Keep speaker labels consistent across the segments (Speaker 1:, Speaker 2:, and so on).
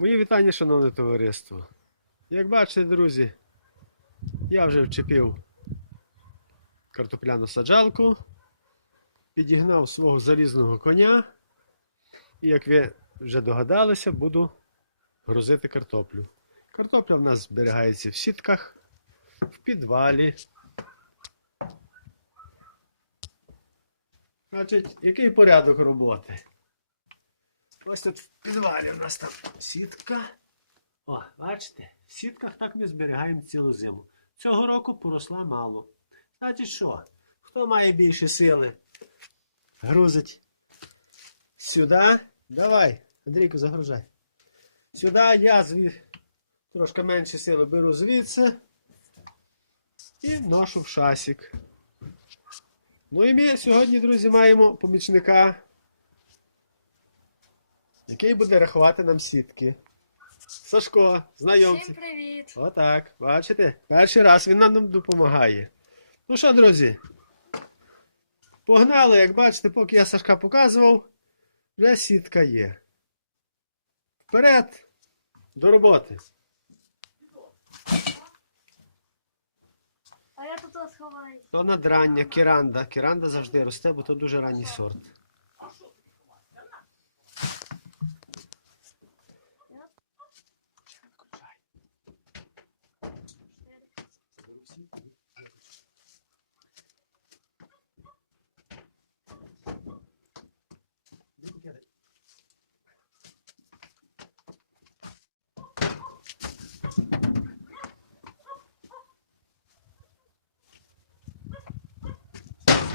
Speaker 1: Мої вітання, шановне товариство. Як бачите, друзі, я вже вчепив картопляну саджалку, підігнав свого залізного коня, і, як ви вже догадалися, буду грузити картоплю. Картопля в нас зберігається в сітках, в підвалі. Значить, який порядок роботи? Ось тут в підвалі у нас там сітка. О, бачите, в сітках так ми зберігаємо цілу зиму. Цього року поросла мало. Значить що? Хто має більше сили? Грузить сюди. Давай, Андрійку, загружай. Сюди я зві... трошки менше сили беру звідси і ношу в шасік. Ну і ми сьогодні, друзі, маємо помічника який буде рахувати нам сітки. Сашко, знайомці.
Speaker 2: Всім привіт!
Speaker 1: Отак, бачите? Перший раз він нам допомагає. Ну що, друзі? Погнали, як бачите, поки я Сашка показував, вже сітка є. Вперед! До роботи.
Speaker 2: А я тут сховаюсь.
Speaker 1: То надрання, кіранда. Кіранда завжди росте, бо то дуже ранній сорт.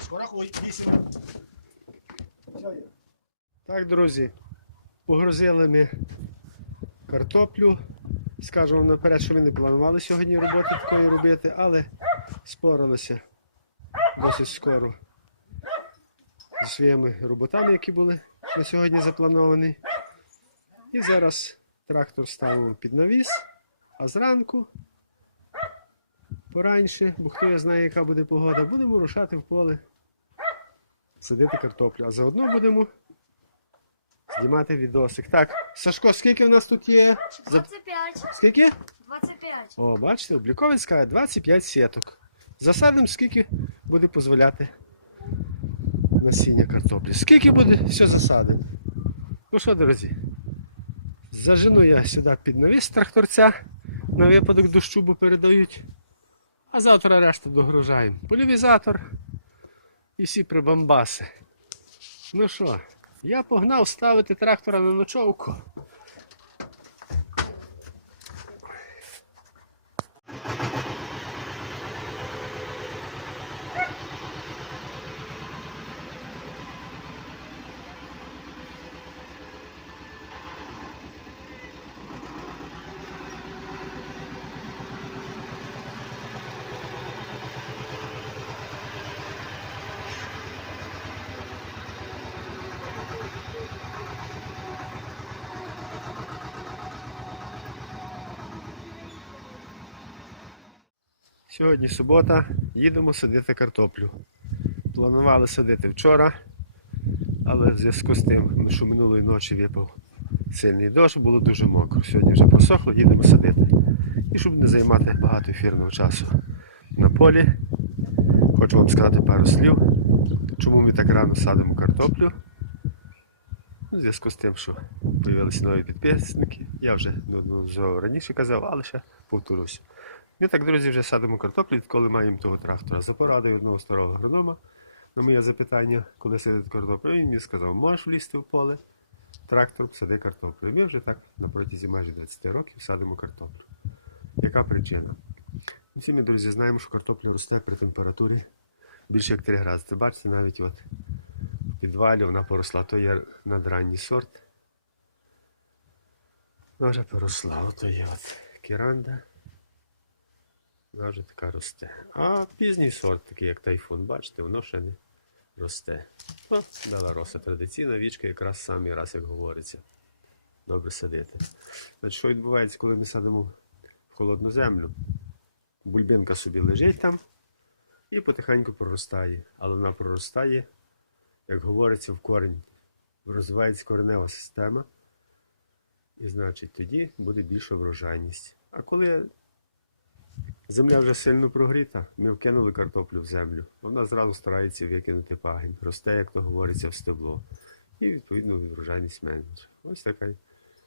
Speaker 3: Скорахуй, вісім.
Speaker 1: Так, друзі, погрузили ми картоплю. Скажу вам наперед, що ми не планували сьогодні роботи такої робити, але споралися досить скоро зі своїми роботами, які були на сьогодні заплановані. І зараз трактор ставимо під навіс, а зранку, пораньше, бо хто я знає, яка буде погода, будемо рушати в поле, садити картоплю. А заодно будемо знімати відосик. Так, Сашко, скільки в нас тут є?
Speaker 2: 25.
Speaker 1: Скільки?
Speaker 2: 25.
Speaker 1: О, бачите, обліковець каже 25 сіток. Засадимо, скільки буде дозволяти насіння картоплі. Скільки буде, все засадимо. Ну що, друзі, зажену я сюди під навіс тракторця на випадок дощу, бо передають. А завтра решту догружаємо. Полівізатор і всі прибамбаси. Ну що, я погнав ставити трактора на ночовку. Сьогодні субота, їдемо садити картоплю. Планували садити вчора, але в зв'язку з тим, що минулої ночі випав сильний дощ, було дуже мокро. Сьогодні вже посохло, їдемо садити. І щоб не займати багато ефірного часу на полі, хочу вам сказати пару слів, чому ми так рано садимо картоплю. У зв'язку з тим, що з'явилися нові підписники. Я вже неодноразово раніше казав, але ще повторюсь. Ми так, друзі, вже садимо картоплю, коли маємо того трактора. За порадою одного старого агронома на моє запитання, коли садити картоплю, він мені сказав, можеш влізти в поле, трактор сади картоплю. Ми вже так на протязі майже 20 років садимо картоплю. Яка причина? Всі ми, друзі, знаємо, що картопля росте при температурі більше як 3 градуси. Бачите, навіть от в підвалі вона поросла, то є надранній сорт. Вона вже поросла, ото є от кіранда. Вона вже така росте. А пізній сорт, такий як тайфун, бачите, воно ще не росте. О, дала роса. Традиційна вічка якраз самий раз, як говориться. Добре садити. Значить, що відбувається, коли ми садимо в холодну землю? Бульбинка собі лежить там і потихеньку проростає. Але вона проростає, як говориться, в корінь. Розвивається коренева система. І значить тоді буде більша врожайність. А коли земля вже сильно прогріта, ми вкинули картоплю в землю, вона зразу старається викинути пагін, росте, як то говориться, в стебло. І відповідно врожайність менша. Ось така,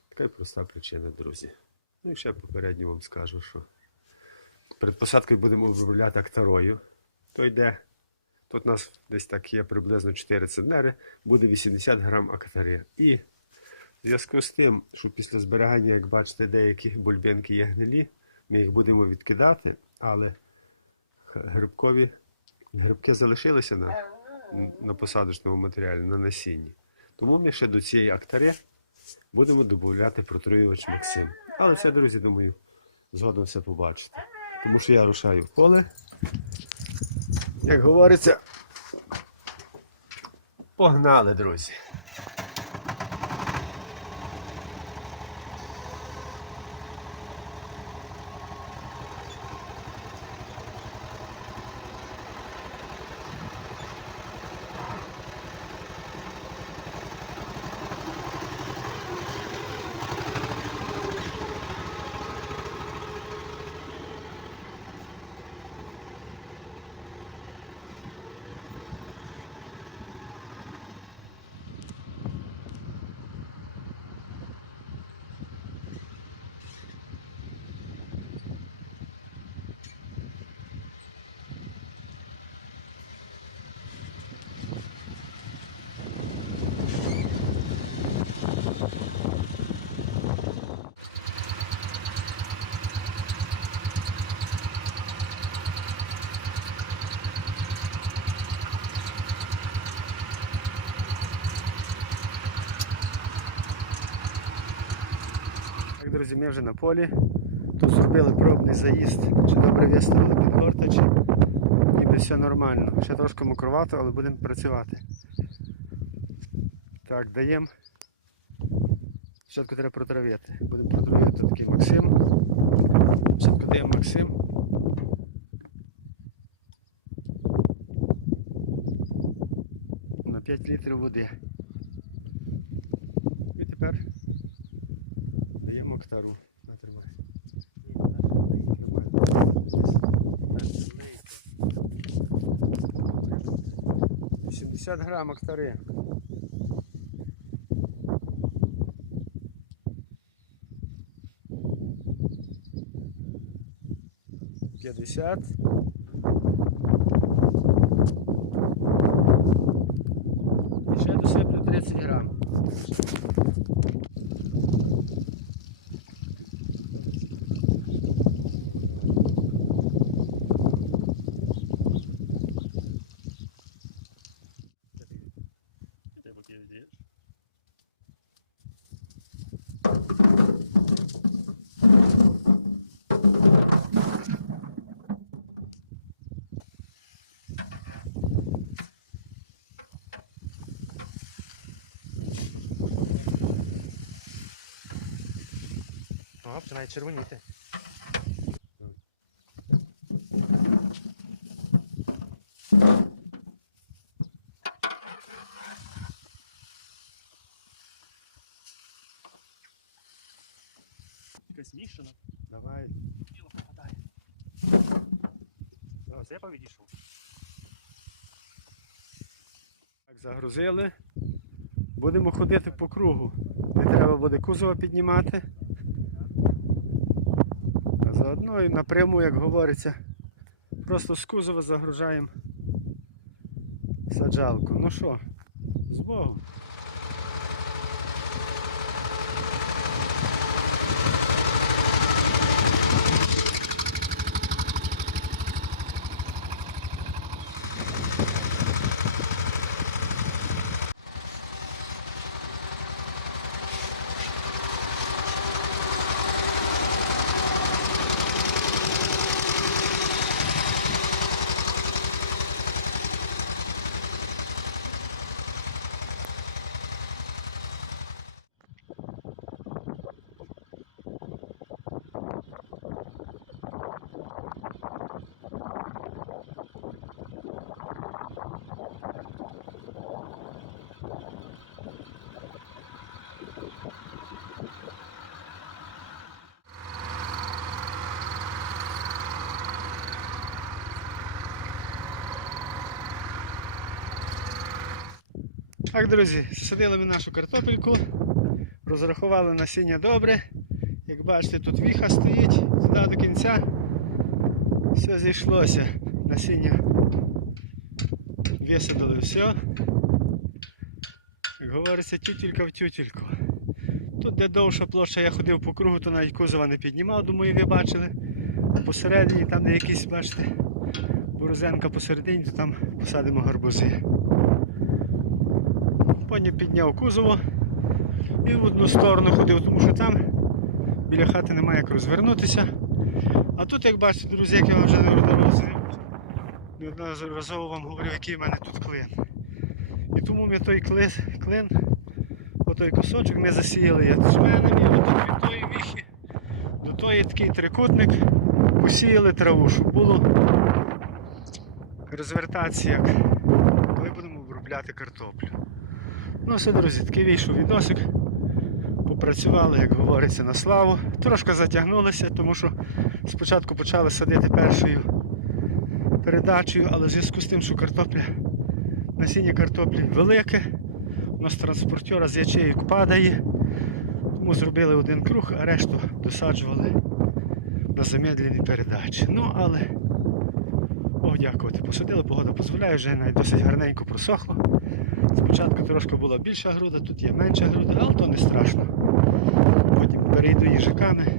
Speaker 1: така проста причина, друзі. Ну і ще попередньо вам скажу, що перед посадкою будемо обробляти актарою. То йде, тут у нас десь так є приблизно 4 центнери, буде 80 грам актари. І в зв'язку з тим, що після зберігання, як бачите, деякі бульбинки є гнилі, ми їх будемо відкидати, але грибкові грибки залишилися на, на посадочному матеріалі, на насінні. Тому ми ще до цієї актари будемо додати протруювач Максим. Але все, друзі, думаю, згодом все побачите. Тому що я рушаю в поле. Як говориться, погнали, друзі. Так, друзі, ми вже на полі. Тут зробили пробний заїзд, чи добре виставили підгортачі. Ніби все нормально. Ще трошки мокровато, але будемо працювати. Так, даємо. Спочатку треба протравити. Будемо протравити такий Максим. Спочатку даємо Максим. На 5 літрів води. І тепер даємо актару. На, тримай. Тримай. Є. 80 грам актари. П'ятдесят. І ще досиплю 30 грам.
Speaker 3: Ти от є, видиш?
Speaker 4: Ага, починає червоніти.
Speaker 3: Якась мішана.
Speaker 1: Давай.
Speaker 3: Діло попадає.
Speaker 4: Зепа відійшов.
Speaker 1: Так, загрузили. Будемо ходити по кругу. Не треба буде кузова піднімати. А заодно і напряму, як говориться, просто з кузова загружаємо саджалку. Ну що, з Богом. Так, друзі, засадили ми нашу картопельку, розрахували насіння добре. Як бачите, тут віха стоїть і туди до кінця все зійшлося. Насіння висадили все. Як говориться, тютілька в тютільку. Тут, де довша площа, я ходив по кругу, то навіть кузова не піднімав, думаю, ви бачили. А посередині, там, де якісь, бачите, борозенка посередині, то там посадимо гарбузи. Потім підняв кузово і в одну сторону ходив, тому що там біля хати немає як розвернутися. А тут, як бачите, друзі, як я вам вже неодноразово вам говорив, який в мене тут клин. І тому ми той клин, клин отой кусочок ми засіяли ячменем і от від тої віхи до тої такий трикутник посіяли траву, щоб було розвертатися, як коли будемо обробляти картоплю. Ну все, друзі, такий вийшов відосик. Попрацювали, як говориться, на славу. Трошки затягнулися, тому що спочатку почали садити першою передачею, але в зв'язку з тим, що картопля, насіння картоплі велике, у нас транспортера з ячеїк падає, тому зробили один круг, а решту досаджували на замедленій передачі. Ну, але Бог дякувати, посадили, погода дозволяє, вже навіть досить гарненько просохло. Спочатку трошки була більша груда, тут є менша груда, але то не страшно. Потім перейду їжаками,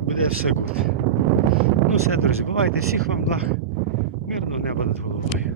Speaker 1: буде все гуд. Ну все, друзі, бувайте, всіх вам благ, мирного неба над головою.